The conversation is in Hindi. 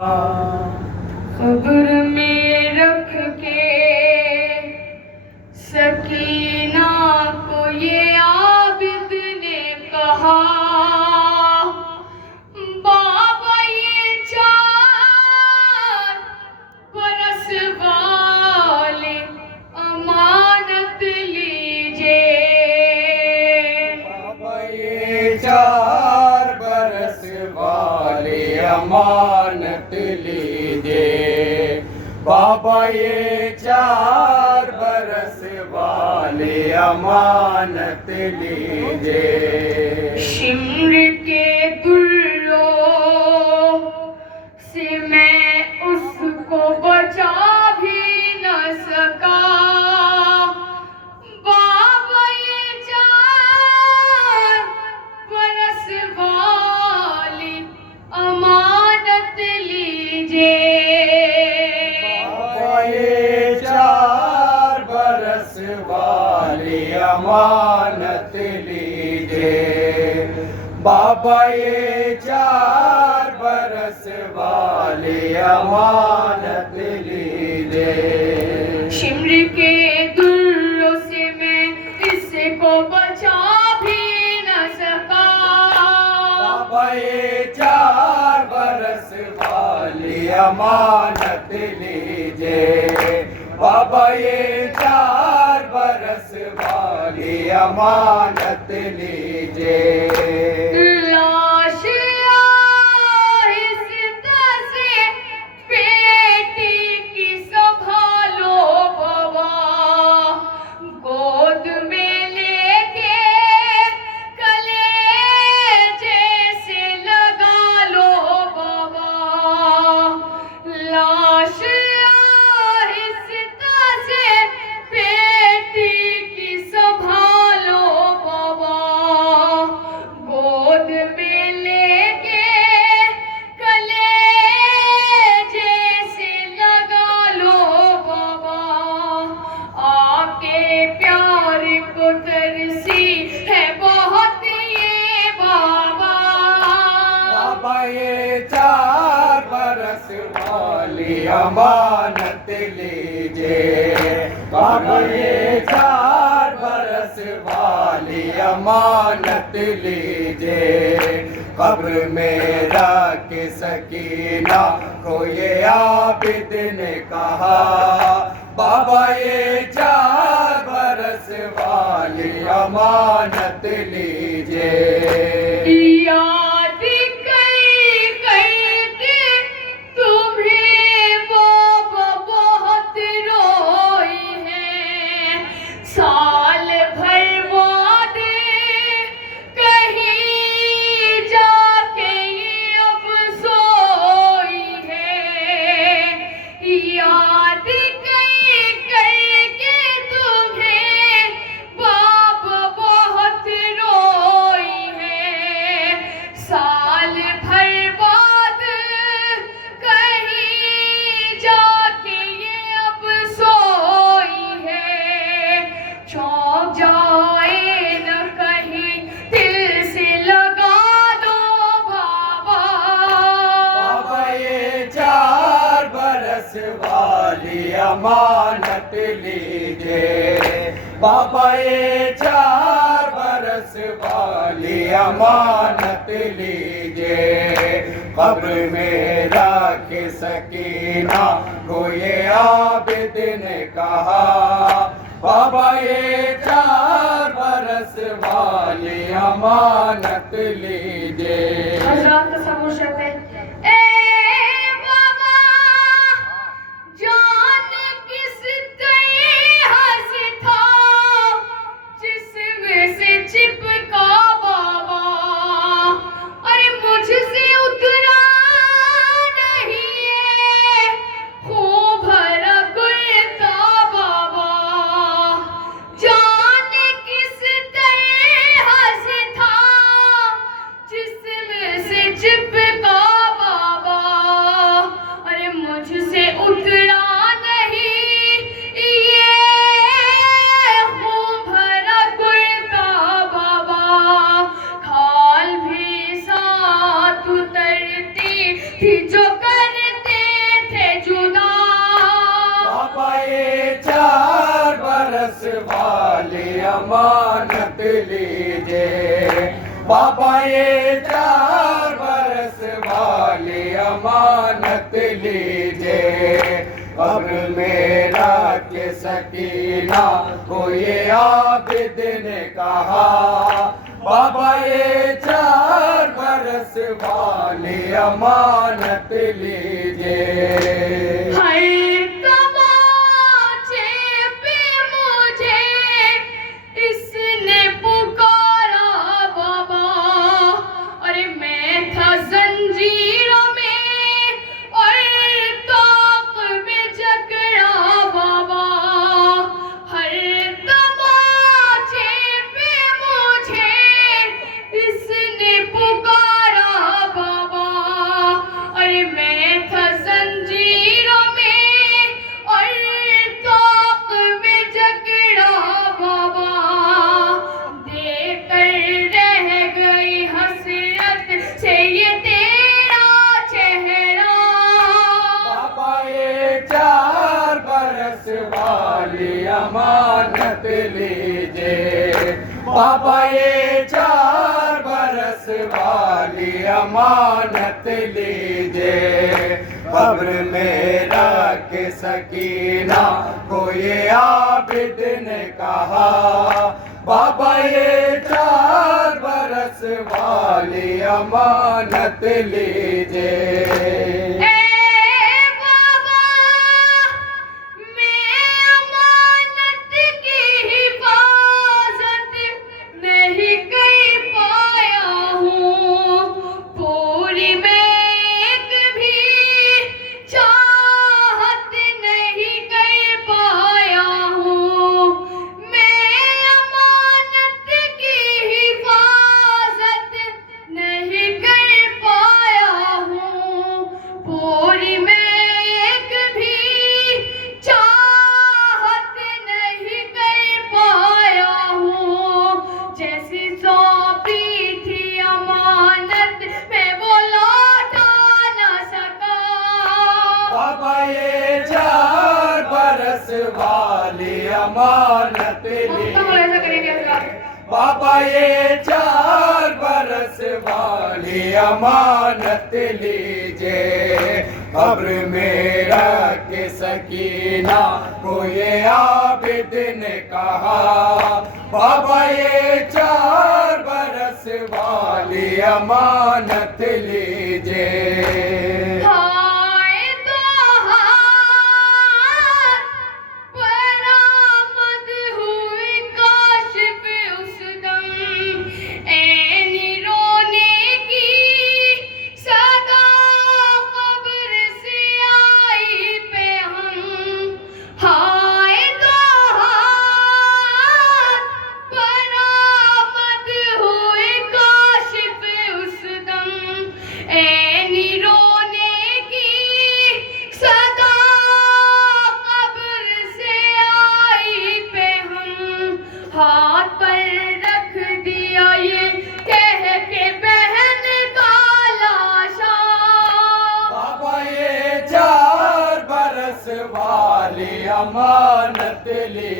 कब्र में रख के सकीना को ये आबिद ने कहा, बाबा ये 4 बरस वाले अमानत लीजिए। बाबा ये 4 बरस वाले अमानत लीजिए। बाबा ये 4 बरस वाले अमानत लीजिए। शिम्र के दुर्रों से मैं उसको बचा भी न सका, बाबा ये 4 बरस वाली अमानत लीजिए। बाबा ये 4 बरस वाली अमानत लीजिए। बाबा ये 4 बरस वाली अमानत लीजिए। शिम्र के दुर्रों से मैं इसको बचा भी न सका, बाबा ये 4 बरस वाली अमानत लीजिए। बाबा ये 4 बरस वाली अमानत लीजिए। लाश आहिस्ता से बेटी की संभालो बाबा, गोद में लेके कलेजे से लगा लो बाबा। लाश आहिस्ता से बेटी की संभालो बाबा, गोद में लेके कलेजे से लगा लो बाबा। आपके प्यार को तरसी है बहुत ये बाबा। बाबा ये 4 बरस वाली अमानत लीजिए। बाबा ये 4 बरस वाली अमानत लीजिए। कब्र में रख सकीना को ये आबिद ने कहा, बाबा ये 4 बरस वाली अमानत लीजिए। याद करके तुम्हें बाबा बहुत रोई है, साल भर बाद कहीं जाके ये अब सोई है। याद करके तुम्हें बाबा बहुत रोई है, साल भर बाद कहीं जाके ये अब सोई है। चौंक जाए न कहीं दिल से लगा दो बाबा। बाबा ये 4 बरस वाली अमानत लीजिए। बाबा ये 4 बरस वाली अमानत लीजिए। कब्र में रख सकीना को ये आबिद ने कहा, बाबा ये 4 बरस वाली अमानत लीजिए। हज़रात तसव्वुर करते हैं, ए बाबा जान किस तरह से था जिसमें से चिपका बाबा, अरे मुझसे उतरा नहीं है खूब भरा गुल था बाबा। जान किस तरह से था जिसमें से चिपका अमानत लीजिए। बाबा ये 4 बरस वाली अमानत लीजिए। कब्र में रख के सकीना को ये आबिद ने कहा, बाबा ये 4 बरस वाली अमानत लीजिए। हर तमाचे पे मुझे इसने पुकारा बाबा, अरे मैं था जंजीरों में और ताक में जकड़ा बाबा। हर तमाचे पे मुझे इसने पुकारा बाबा, अरे मैं था जंजीरों में और ताक में जकड़ा बाबा। देकर रह गई हसरत से ये तेरा चेहरा। बाबा ये 4 बरस वाली अमानत लीजिए। बाबा ये 4 बरस वाली अमानत लीजिए। कब्र में रख सकीना को ये आबिद ने कहा, बाबा ये 4 बरस वाली अमानत लीजिए। बाबा मैं अमानत की हिफाजत नहीं कर पाया हूँ, पूरी मैं एक भी चाहत नहीं कर पाया हूँ। मैं अमानत की हिफाजत नहीं कर पाया हूँ, पूरी मैं एक भी चाहत नहीं कर पाया हूँ। जैसी सौंपी थी अमानत मैं वो लौटा न सका। बाबा ये 4 बरस वाली अमानत लीजिए। बाबा ये 4 बरस वाली अमानत लीजिए। कब्र में रख के सकीना को ये आबिद ने कहा, बाबा ये 4 बरस वाली अमानत लीजिए। हाय तो हाथ बरामद हुई काशिफ उस दम, ऐनी रोने की सदा कब्र से आई पे हम। हाय तो हाथ बरामद हुई काशिफ उस दम, ऐनी रोने की सदा कब्र से आई पे हम। हाथ पर रख दिया ये कह के बहन का लाशा। बाबा ये 4 बरस वाली अमानत ली